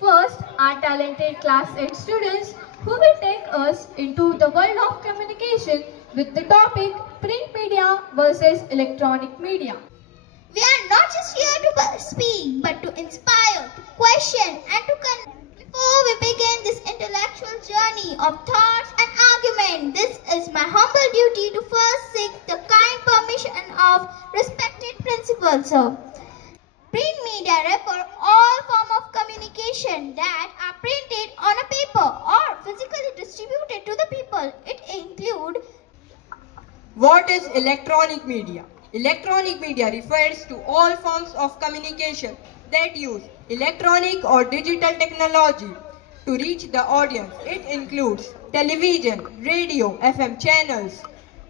First, our talented class 8 students who will take us into the world of communication with the topic print media versus electronic media. We are not just here to speak, but to inspire, to question, and to connect. Before we begin this intellectual journey of thoughts and argument, this is my humble duty to first seek the kind permission of respected principal, sir. Print media refer all form of communication that are printed on a paper or physically distributed to the people. It include What is electronic media? Electronic media refers to all forms of communication that use electronic or digital technology to reach the audience. It includes television, radio, FM channels,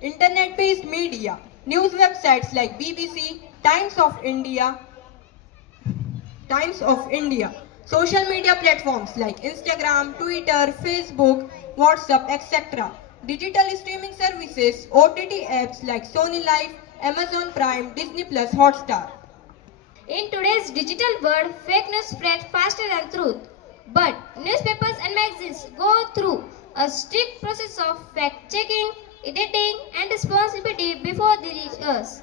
internet-based media, news websites like BBC, Times of India, social media platforms like Instagram, Twitter, Facebook, WhatsApp, etc. Digital streaming services, OTT apps like Sony Live, Amazon Prime, Disney Plus, Hotstar. In today's digital world, fake news spread faster than truth. But newspapers and magazines go through a strict process of fact-checking, editing, and responsibility before they reach us.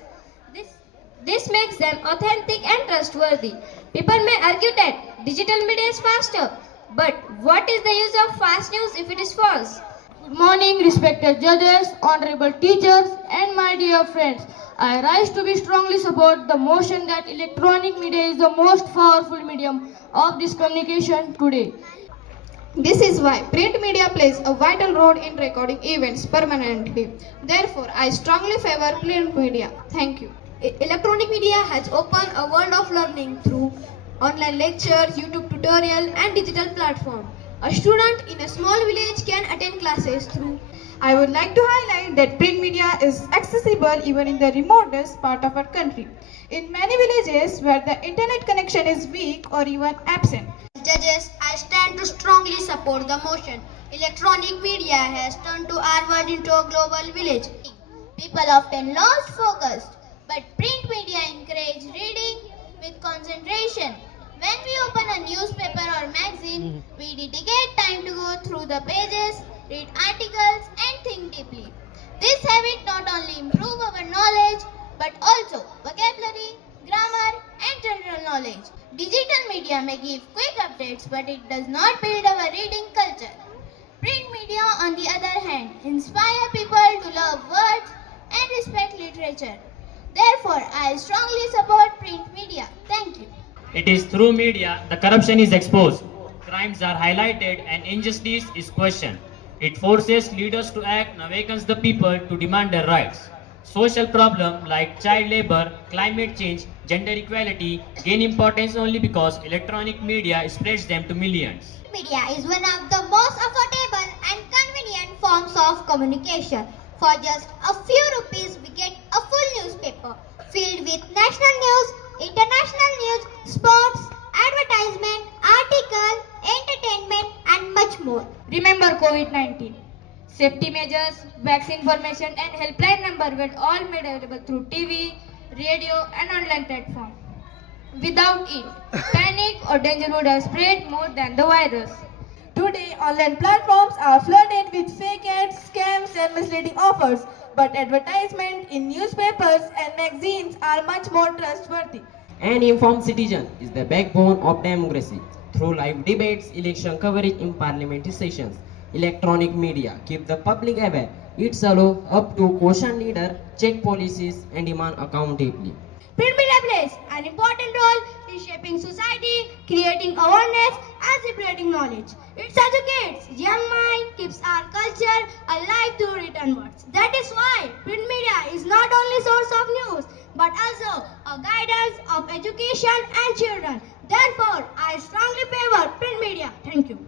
This makes them authentic and trustworthy. People may argue that digital media is faster, but what is the use of fast news if it is false? Good morning, respected judges, honorable teachers, and my dear friends. I rise to be strongly support the motion that electronic media is the most powerful medium of this communication today. This is why print media plays a vital role in recording events permanently. Therefore, I strongly favor print media. Thank you. Electronic media has opened a world of learning through online lectures, YouTube tutorial, and digital platform. A student in a small village can attend classes through. I would like to highlight that print media is accessible even in the remotest part of our country. In many villages where the internet connection is weak or even absent. Judges, I stand to strongly support the motion. Electronic media has turned to our world into a global village. People often lost focus, but print media encourage reading with concentration. When we open a newspaper or magazine, we dedicate time to go through the pages, read articles, and think deeply. This habit not only improve our knowledge, but also vocabulary, grammar, and general knowledge. Digital media may give quick updates, but it does not build our reading culture. Print media, on the other hand, inspire people to love words and respect literature. Therefore, I strongly support print media. Thank you. It is through media the corruption is exposed, crimes are highlighted, and injustice is questioned. It forces leaders to act and awakens the people to demand their rights. Social problems like child labor, climate change, gender equality gain importance only because electronic media spreads them to millions. Media is one of the most affordable and convenient forms of communication. For just a few rupees, we get a full newspaper filled with national news, international news, sports, advertisement, article, entertainment, and much more. Remember COVID-19. Safety measures, vaccine information, and helpline number were all made available through TV, radio, and online platform. Without it, panic or danger would have spread more than the virus. Today, online platforms are flooded with fake ads, scams, and misleading offers. But advertisement in newspapers and magazines are much more trustworthy. An informed citizen is the backbone of democracy. Through live debates, election coverage in parliamentary sessions, electronic media keep the public aware. It's allow up to question leader, check policies, and demand accountability. Print media plays an important role in shaping society, creating awareness, and spreading knowledge. It educates young mind, keeps our culture alive through written words. That is why print media is not only source of news, but also a guidance of education and children. Therefore, I strongly favor print media. Thank you.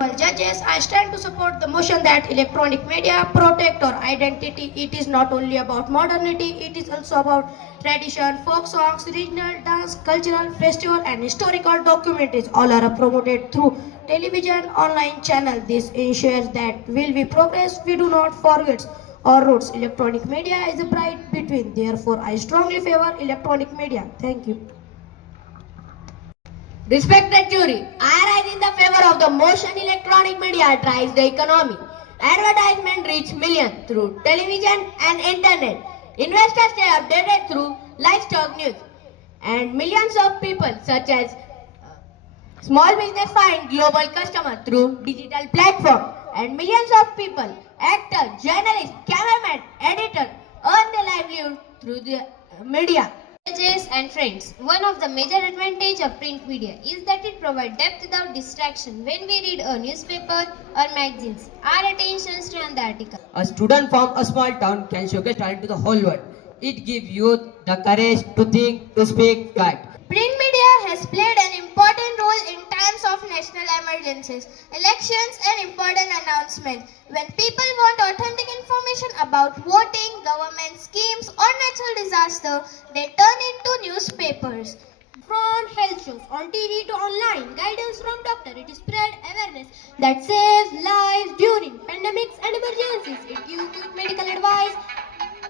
Well, judges, I stand to support the motion that electronic media protect our identity. It is not only about modernity, it is also about tradition, folk songs, regional dance, cultural festival, and historical documentaries. All are promoted through television, online channel. This ensures that while we progress, we do not forget our roots. Electronic media is a bright between. Therefore, I strongly favor electronic media. Thank you. Respected jury, I rise in the favor of the motion electronic media drives the economy. Advertisement reach millions through television and internet. Investors stay updated through live stock news. And millions of people such as small business find global customer through digital platform. And millions of people, actors, journalists, cameramen, editors earn their livelihood through the media. Judges and friends, one of the major advantage of print media is that it provides depth without distraction. When we read a newspaper or magazines, our attention stays on the article. A student from a small town can showcase talent to the whole world. It gives youth the courage to think, to speak, to act. Print media has played an important role in times of national emergencies, elections and important announcements. When people want authentic information about voting, government schemes or natural disaster, they turn into newspapers. From health shows on TV to online guidance from doctor, it spread awareness that saves lives during pandemics and emergencies. It gives quick medical advice,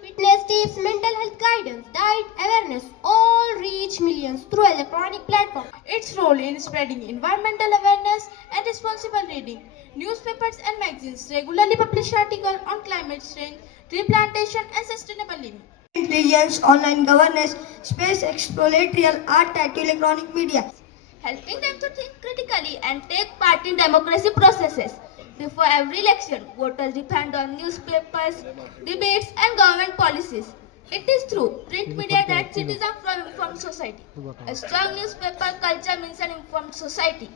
fitness tips, mental health guidance, diet awareness, all reach millions through electronic platforms. Its role in spreading environmental awareness and responsible reading. Newspapers and magazines regularly publish articles on climate change, tree plantation and sustainable living. Intelligence, online governance, space exploration, art and electronic media. Helping them to think critically and take part in democracy processes. Before every election, voters depend on newspapers, debates and government policies. It is through print media that citizens form informed society. A strong newspaper culture means an informed society.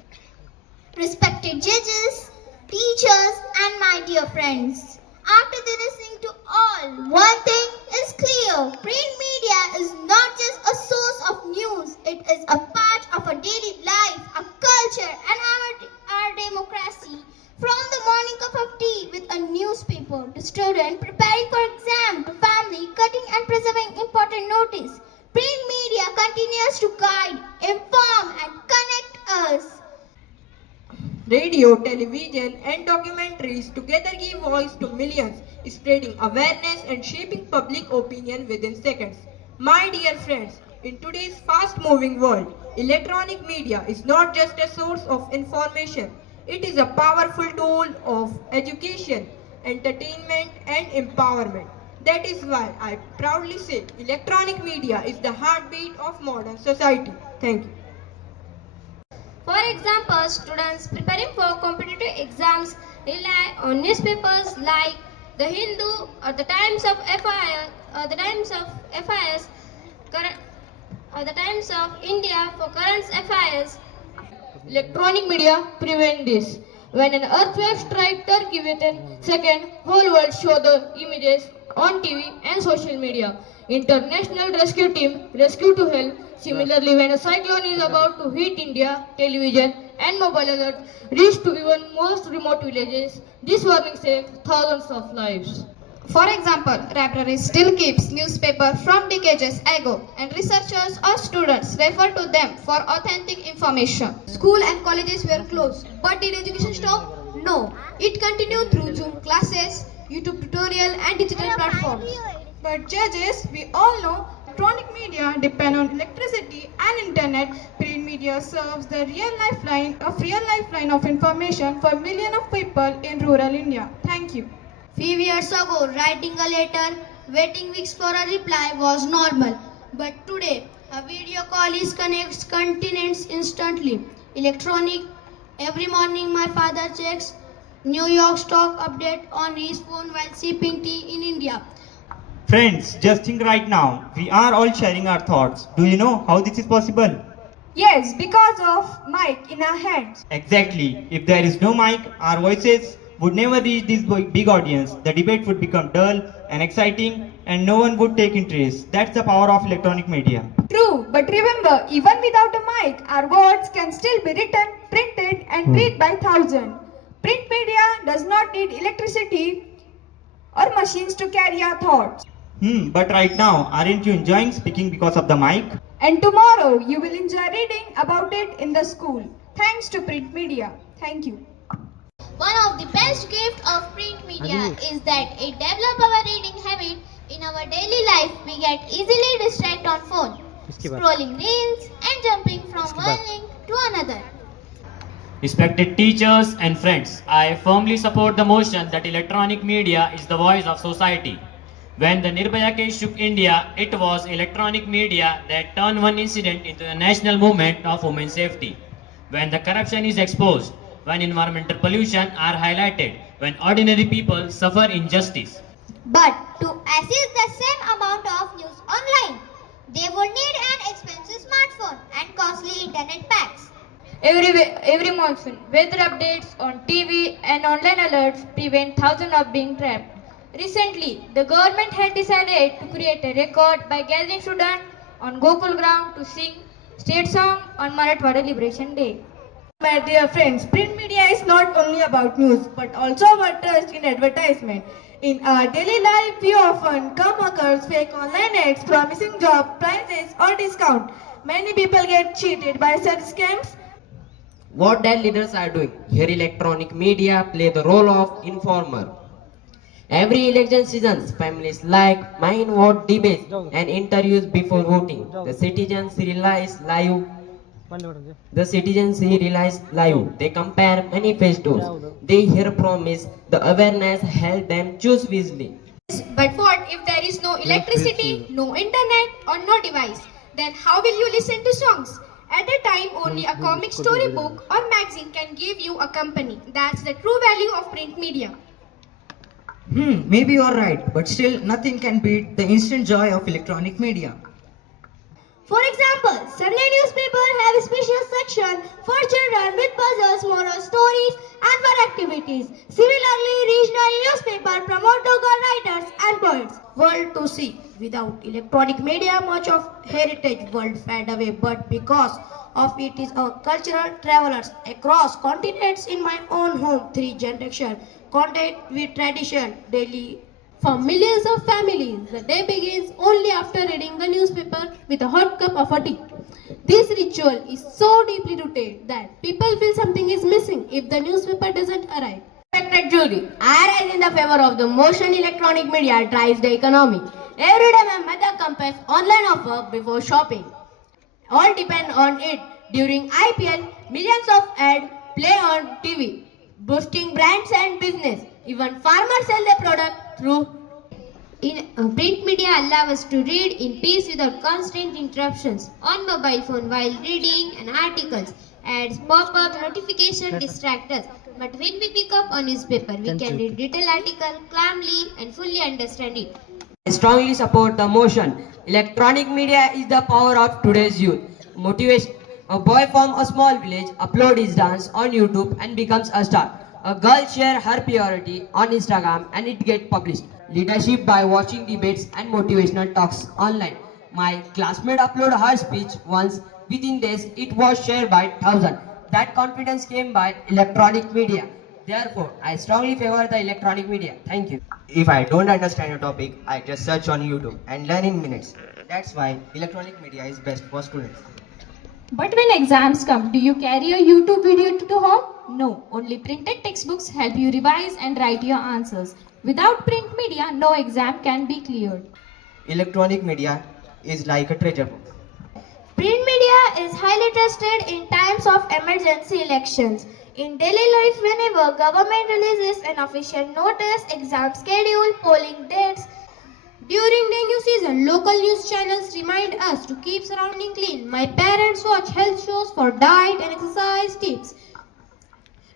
Respected judges, teachers and my dear friends, after listening to all, one thing is clear. Print media is not just a source of news. It is a part of our daily life, our culture and our democracy. From the morning cup of tea with a newspaper, to student preparing for exam, to family cutting and preserving important notice, print media continues to guide, inform and connect us. Radio, television, and documentaries together give voice to millions, spreading awareness and shaping public opinion within seconds. My dear friends, in today's fast-moving world, electronic media is not just a source of information. It is a powerful tool of education, entertainment, and empowerment. That is why I proudly say electronic media is the heartbeat of modern society. Thank you. For example, students preparing for competitive exams rely on newspapers like The Hindu or the Times of FIR, or the Times of FIRs, or the Times of India for current affairs. Electronic media prevent this. When an earthquake strikes Turkey within second, whole world show the images on TV and social media. International rescue team rescue to help. Similarly, when a cyclone is about to hit India, television and mobile alert reach to even most remote villages. This warning saves thousands of lives. For example, library still keeps newspaper from decades ago and researchers or students refer to them for authentic information. School and colleges were closed, but did education stop? No. It continued through Zoom classes, YouTube tutorial and digital platforms. But judges, we all know electronic media depend on electricity and internet. Print media serves the real lifeline of information for millions of people in rural India. Thank you. Few years ago, writing a letter, waiting weeks for a reply was normal. But today, a video call connects continents instantly. Electronic, every morning my father checks New York stock update on his phone while sipping tea in India. Friends, just think right now, we are all sharing our thoughts. Do you know how this is possible? Yes, because of mic in our hands. Exactly. If there is no mic, our voices would never reach this big audience. The debate would become dull and exciting and no one would take interest. That's the power of electronic media. True, but remember, even without a mic, our words can still be written, printed and read by thousands. Print media does not need electricity or machines to carry our thoughts. But right now, aren't you enjoying speaking because of the mic? And tomorrow, you will enjoy reading about it in the school. Thanks to print media. Thank you. One of the best gifts of print media is that it develops our reading habit. In our daily life, we get easily distracted on phone, scrolling reels and and jumping from one link to another. Respected teachers and friends, I firmly support the motion that electronic media is the voice of society. When the Nirbhaya case shook India, it was electronic media that turned one incident into the national movement of women's safety. When the corruption is exposed, when environmental pollution are highlighted, when ordinary people suffer injustice. But to access the same amount of news online, they would need an expensive smartphone and costly internet packs. Every monsoon, weather updates on TV and online alerts prevent thousands of being trapped. Recently, the government had decided to create a record by gathering students on Gokul ground to sing state song on Marathwada Liberation Day. My dear friends, print media is not only about news but also about trust in advertisement. In our daily life, we often come across fake online ads promising job, prizes or discount. Many people get cheated by such scams. What their leaders are doing. Here electronic media play the role of informer. Every election season, families like mind vote debates and interviews before voting. The citizens realize live. They compare manifestos. They hear promise. The awareness help them choose wisely. But what if there is no electricity, no internet or no device? Then how will you listen to songs? At a time, only a comic storybook or magazine can give you a company. That's the true value of print media. Maybe you're right, but still nothing can beat the instant joy of electronic media. For example, Sunday newspaper have a special section for children with puzzles, moral stories and fun activities. Similarly, regional newspaper promote local writers and poets. World to see. Without electronic media, much of heritage world fade away. But because of it is our cultural travelers across continents in my own home, 3 generations, contact with tradition daily. For millions of families, the day begins only after reading the newspaper with a hot cup of tea. This ritual is so deeply rooted that people feel something is missing if the newspaper doesn't arrive. Respected jury, I rise in the favor of the motion electronic media drives the economy. Every day my mother compares online offer before shopping. All depend on it. During IPL, millions of ads play on TV, boosting brands and business. Even farmers sell their product through. Print media allow us to read in peace without constant interruptions on mobile phone while reading and articles. Ads, pop-up, notification distract us. But when we pick up a newspaper, we can read detailed article calmly and fully understand it. I strongly support the motion. Electronic media is the power of today's youth. Motivation. A boy from a small village uploads his dance on YouTube and becomes a star. A girl shares her purity on Instagram and it gets published. Leadership by watching debates and motivational talks online. My classmate uploaded her speech once. Within days, it was shared by thousands. That confidence came by electronic media. Therefore, I strongly favor the electronic media. Thank you. If I don't understand a topic, I just search on YouTube and learn in minutes. That's why electronic media is best for students. But when exams come, do you carry a YouTube video to home? No, only printed textbooks help you revise and write your answers. Without print media, no exam can be cleared. Electronic media is like a treasure box. Print media is highly trusted in times of emergency elections. In daily life, whenever government releases an official notice, exam schedule, polling dates, during dengue season, local news channels remind us to keep surrounding clean. My parents watch health shows for diet and exercise tips.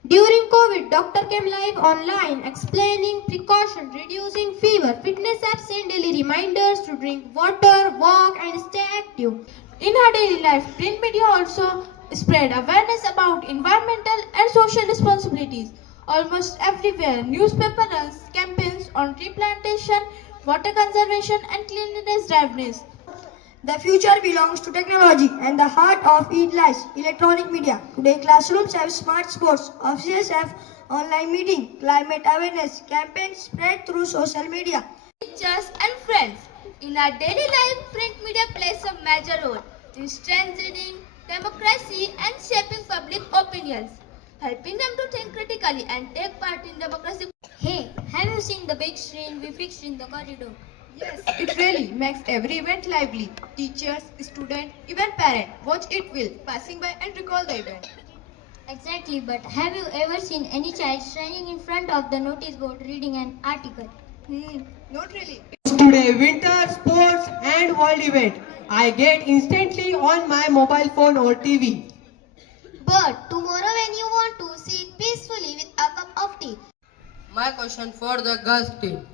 During COVID, doctor came live online explaining precaution, reducing fever. Fitness apps send daily reminders to drink water, walk and stay active. In our daily life, print media also spread awareness about environmental and social responsibilities. Almost everywhere, newspaper runs campaigns on tree plantation, water conservation and cleanliness drives. The future belongs to technology and the heart of it lies electronic media. Today classrooms have smart sports, offices have online meeting, climate awareness campaigns spread through social media. Teachers and friends, in our daily life, print media plays a major role in strengthening democracy and shaping public opinions, helping them to think critically and take part in democracy. Hey, have you seen the big screen we fixed in the corridor? Yes, it really makes every event lively. Teachers, students, even parents watch it will passing by and recall the event. Exactly, but have you ever seen any child standing in front of the notice board reading an article? Not really. Today, winter sports and world event. I get instantly on my mobile phone or TV. But tomorrow when you want to sit peacefully with a cup of tea, My question for the girls team.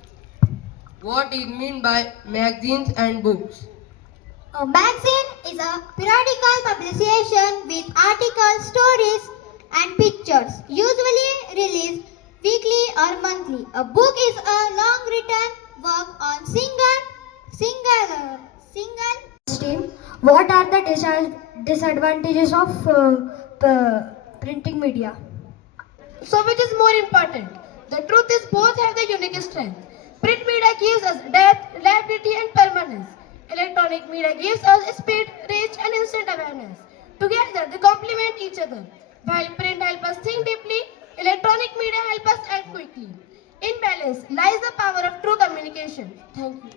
What is mean by magazines and books? a magazine is a periodical publication with articles, stories and pictures, usually released weekly or monthly. A book is a long written work on single Team, what are the disadvantages of printing media? So which is more important? The truth is both have the unique strength. Print media gives us depth, reliability and permanence. Electronic media gives us speed, reach and instant awareness. Together they complement each other. While print helps us think deeply, electronic media help us act quickly. In balance lies the power of true communication. Thank you.